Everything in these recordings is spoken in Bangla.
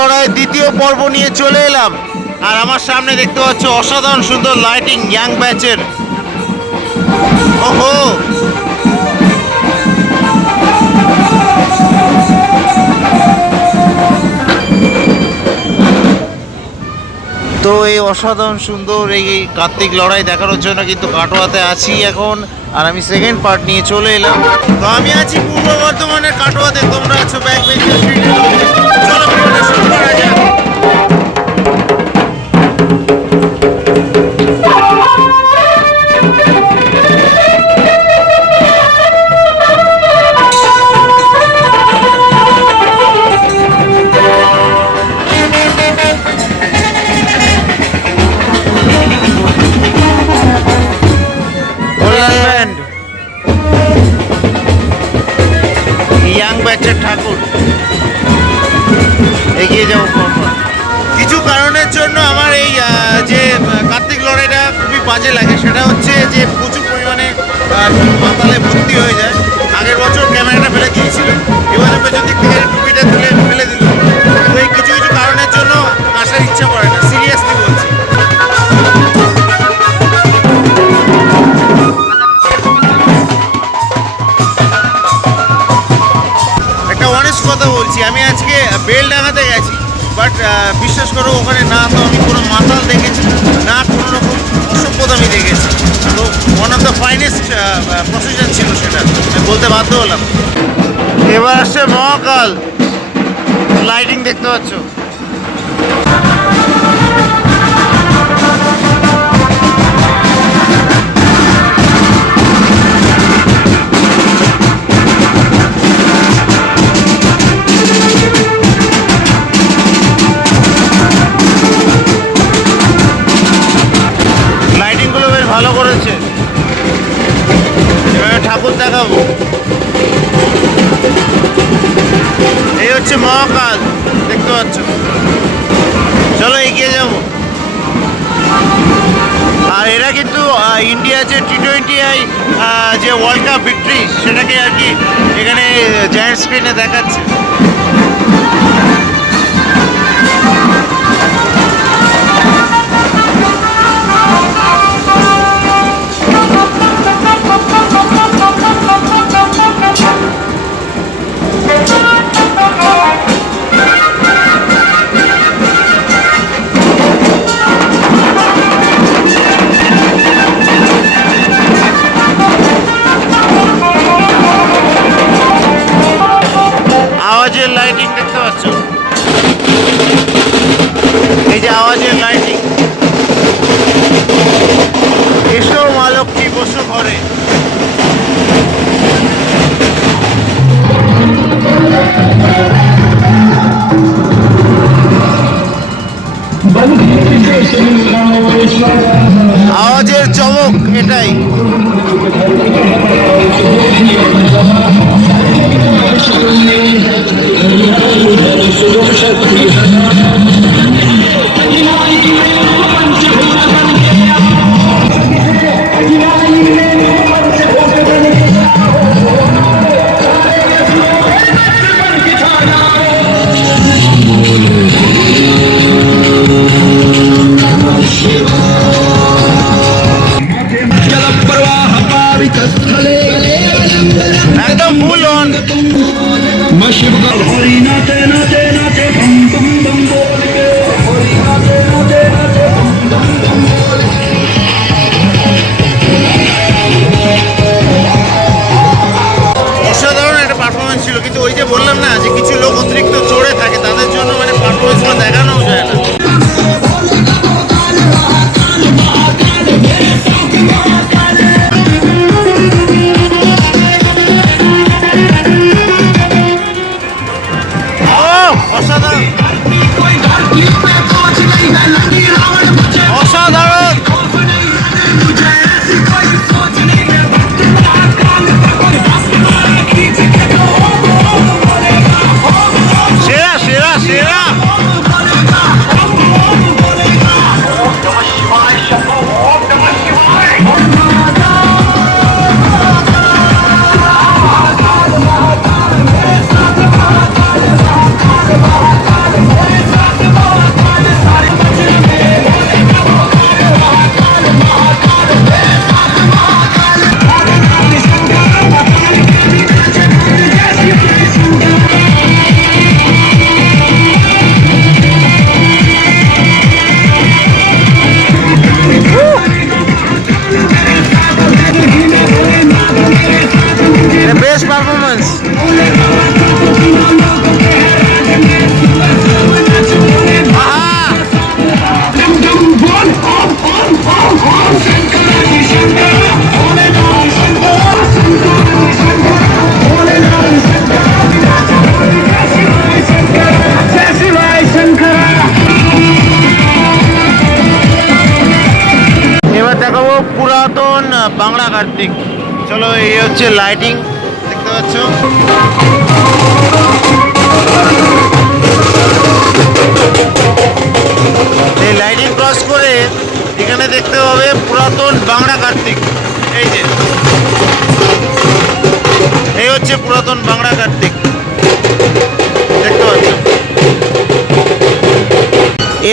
লড়াইয়ের দ্বিতীয় পর্ব নিয়ে চলে এলাম। আর আমার সামনে দেখতে পাচ্ছ অসাধারণ সুন্দর লাইটিং ইয়াং ব্যাচের। ওহো, তো এই অসাধারণ সুন্দর এই কার্তিক লড়াই দেখানোর জন্য কিন্তু কাটোয়াতে আছি এখন। আর আমি সেকেন্ড পার্ট নিয়ে চলে এলাম। তো আমি আছি পূর্ব বর্ধমানের কাটোয়াতে, তোমরা আছো ব্যাক বেঞ্চের স্ট্রিটে। চলো ভিডিওটা শুরু করা যাক। ইয়াং ব্যাচের ঠাকুর এগিয়ে যাবো। কিছু কারণের জন্য আমার এই যে কার্তিক লড়াইটা খুবই বাজে লাগে। সেটা হচ্ছে যে প্রচুর পরিমাণে মাতালে ভর্তি হয়ে যায়। আগের বছর ক্যামেরাটা ফেলে দিয়েছিল, এবারে পেছন দিক থেকে টুপিটা তুলে ফেলে দিল। তো এই কিছু কিছু কারণের জন্য আসার ইচ্ছা করে না, সিরিয়াসলি বলছি। কথা বলছি, আমি আজকে বেলডাঙাতে গেছি, বাট বিশ্বাস করো ওখানে না তো আমি কোনো মাতাল দেখেছি, না কোনো রকম অসভ্যতা আমি দেখেছি। তো one of the finest procession ছিল, সেটা আমি বলতে বাধ্য হলাম। এবার আসছে মহাকাল, লাইটিং দেখতে পাচ্ছ। ভালো করেছে। এবার ঠাকুর দেখাবো। এই হচ্ছে মহাকাল, দেখতে পাচ্ছ। চলো এগিয়ে যাব। আর এরা কিন্তু ইন্ডিয়া যে T20 যে ওয়ার্ল্ড কাপ ভিক্টরি, সেটাকে আর কি এখানে জায়ান্ট স্ক্রিনে দেখাচ্ছে। আওয়াজের লাইটিং দেখতে পাচ্ছ, এই যে আওয়াজের লাইটিং। এসো মা লক্ষ্মী বসো ঘরে। আওয়াজের চমক এটাই। একদম ফুল অন। অসাধারণ একটা পারফরমেন্স ছিল, কিন্তু ওই যে বললাম না যে কিছু লোক অতিরিক্ত চড়ে থাকে, তাদের জন্য মানে পারফরমেন্সগুলো দেখানোও যায় না। Best performance. এবার দেখাবো পুরাতন বাংলা কার্তিক। চলো, এই হচ্ছে লাইটিং, দেখতে পাচ্ছ। এই লাইটিং ক্রস করে এখানে দেখতে পাবে পুরাতন বাংলা কার্তিক। এই যে এই হচ্ছে পুরাতন বাংলা কার্তিক, দেখতে পাচ্ছ।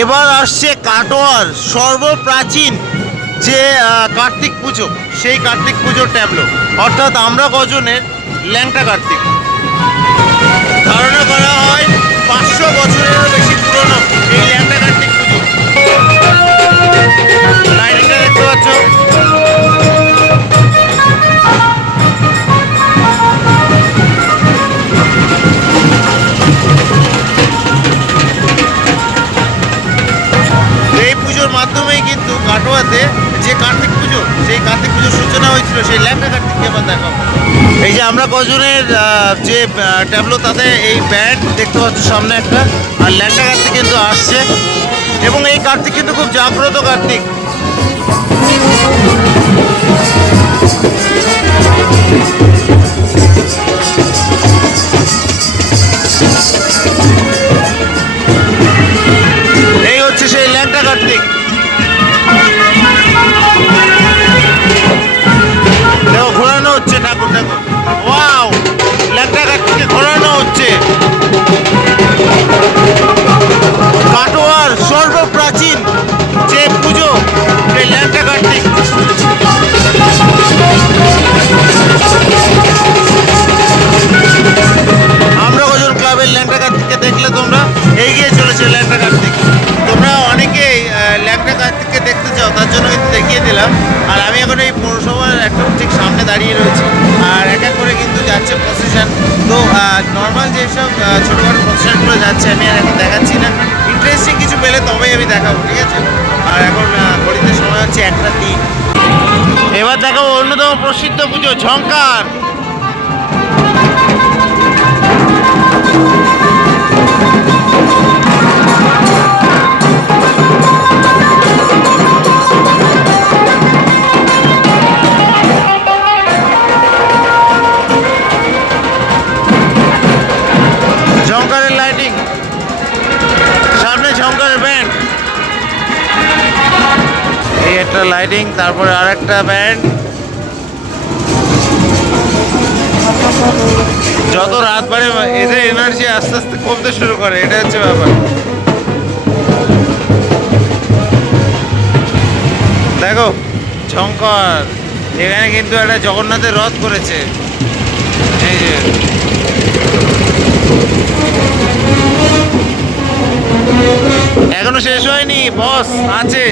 এবার আসছে কাটোয়ার সর্বপ্রাচীন যে কার্তিক পুজো, সেই কার্তিক পুজোর ট্যাবলো, অর্থাৎ আমরা কজনের ল্যাংটা কার্তিক। ধারণা করা হয় 500 বছরেরও বেশি পুরনো এই ল্যাংটা কার্তিক পুজো। লাইটিংটা দেখতে পাচ্ছ। এই পুজোর মাধ্যমেই কিন্তু কাটোয়াতে যে কার্তিক পুজো, সেই কার্তিক পুজোর সূচনা হয়েছিল সেই ল্যাংটা কার্তিককে এবার দেখাবো। এই যে আমরা কজনের যে ট্যাবলো, তাতে এই ব্যান্ড দেখতে পাচ্ছ সামনে একটা, আর ল্যাংটা কার্তিক কিন্তু আসছে। এবং এই কার্তিক কিন্তু খুব জাগ্রত কার্তিক। এই হচ্ছে সেই ল্যাংটা কার্তিক। দেখো, ঘোরানো হচ্ছে ঠাকুর, দেখো, ওয়াও, ল্যাংটা কার্তিককে ঘোরানো হচ্ছে। কাটোয়ার সর্বপ্রাচীন যে পুজো, সেই ল্যাংটা কার্তিক। আমরা কজন ক্লাবের ল্যাংটা কার্তিককে দেখলে তোমরা এগিয়ে চলেছে ল্যাংটা কার্তিক। তোমরা অনেকেই ল্যাংটা কার্তিককে দেখতে চাও, তার জন্য কিন্তু দেখিয়ে দিলাম। আর আমি এখন এই পৌরসভার একদম ঠিক সামনে দাঁড়িয়ে রয়েছি, আর এক এক করে কিন্তু যাচ্ছে প্রসেশন। তো নর্মাল যেসব ছোটোখাটো প্রসেশনগুলো যাচ্ছে আমি আর এখন দেখাচ্ছি না, ইন্টারেস্টিং কিছু পেলে তবেই আমি দেখাবো, ঠিক আছে। আর এখন ঘড়িতে সময় হচ্ছে 1:03। এবার দেখাবো অন্যতম প্রসিদ্ধ পুজো ঝঙ্কার। ঝঙ্কারের লাইটিং, সামনে ঝঙ্কারের ব্যান্ড, এই একটা লাইটিং, তারপরে আর একটা ব্যান্ড। যত রাত বাড়ে এদের এনার্জি আস্তে আস্তে কমতে শুরু করে, এটা হচ্ছে ব্যাপার। দেখো ঝঙ্কার, এখানে কিন্তু একটা জগন্নাথের রথ করেছে। এই যে এখনো শেষ হয়নি, বস আছে।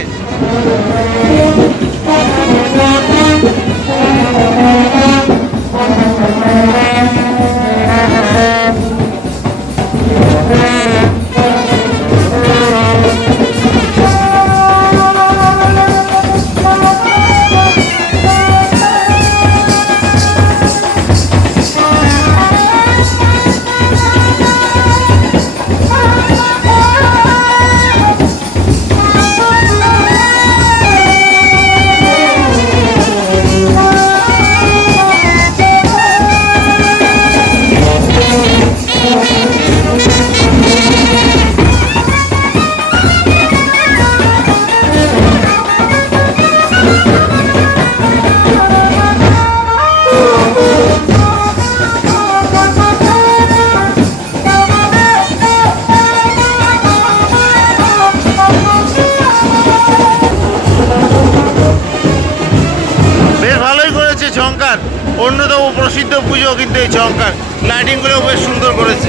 অন্যতম প্রসিদ্ধ পুজো কিন্তু এই ঝঙ্কার, লাইটিংগুলো বেশ সুন্দর করেছে।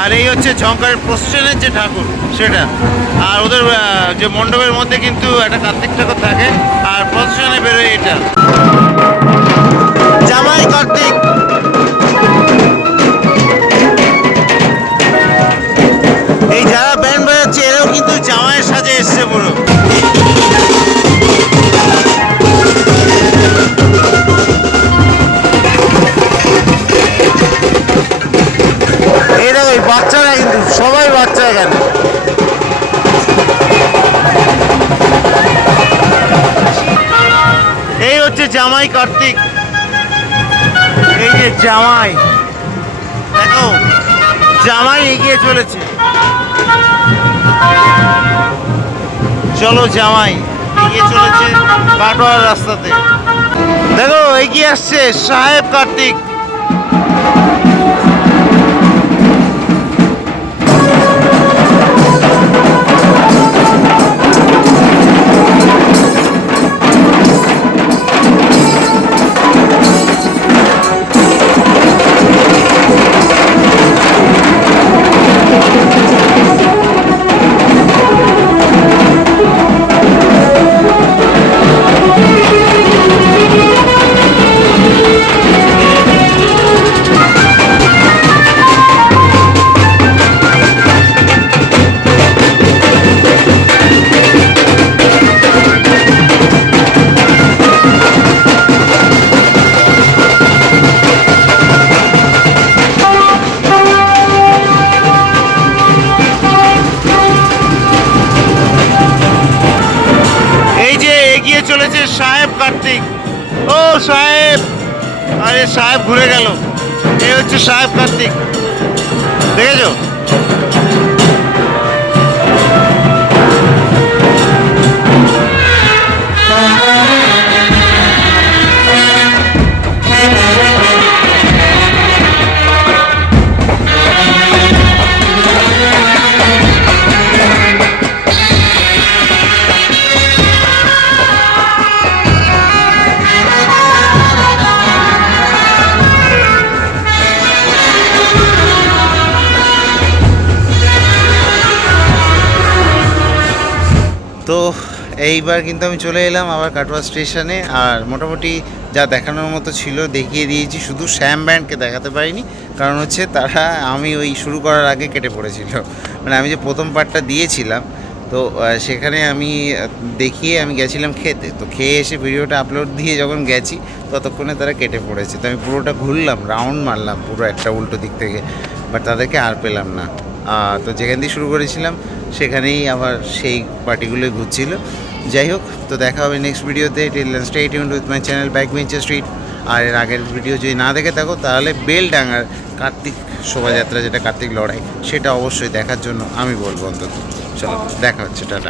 আর এই হচ্ছে ঝঙ্কারের প্রসেশনের যে ঠাকুর সেটা, আর ওদের যে মণ্ডপের মধ্যে কিন্তু একটা কার্তিক ঠাকুর থাকে, আর প্রসেশনে বেরোয় এটা। জামাই কার্তিক, এই যারা ব্যান্ড বাজাচ্ছে এরাও কিন্তু জামাইয়ের সাজে এসছে পুরো। এই দেখো এই বাচ্চারা কিন্তু সবাই বাচ্চা এখানে। এই হচ্ছে জামাই কার্তিক, এই যে জামাই, দেখো জামাই এগিয়ে চলেছে। চলো জামাই এগিয়ে চলেছে কাটোয়ার রাস্তাতে। দেখো এগিয়ে আসছে সাহেব কার্তিক। চলেছে সাহেব কার্তিক। ও সাহেব, আরে সাহেব ঘুরে গেল। এই হচ্ছে সাহেব কার্তিক, দেখেছো? তো এইবার কিন্তু আমি চলে এলাম আবার কাটোয়া স্টেশনে। আর মোটামুটি যা দেখানোর মতো ছিল দেখিয়ে দিয়েছি, শুধু শ্যাম ব্যান্ডকে দেখাতে পারিনি, কারণ হচ্ছে তারা আমি ওই শুরু করার আগে কেটে পড়েছিল। মানে আমি যে প্রথম পার্টটা দিয়েছিলাম, তো সেখানে আমি দেখিয়ে আমি গেছিলাম খেতে, তো খেয়ে এসে ভিডিওটা আপলোড দিয়ে যখন গেছি ততক্ষণে তারা কেটে পড়েছে। তো আমি পুরোটা ঘুরলাম, রাউন্ড মারলাম পুরো একটা উল্টো দিক থেকে, বাট তাদেরকে আর পেলাম না। তো যেখান দিয়ে শুরু করেছিলাম সেখানেই আবার সেই পার্টিগুলোই ঘুরছিল। যাই হোক, তো দেখা হবে নেক্সট ভিডিওতে। Till then stay tuned with my channel back bencher street. আর এর আগের ভিডিও যদি না দেখে থাকো তাহলে বেলডাঙ্গার কার্তিক শোভাযাত্রা, যেটা কার্তিক লড়াই, সেটা অবশ্যই দেখার জন্য আমি বলবো অন্তত। চলো দেখা হচ্ছে, টাটা।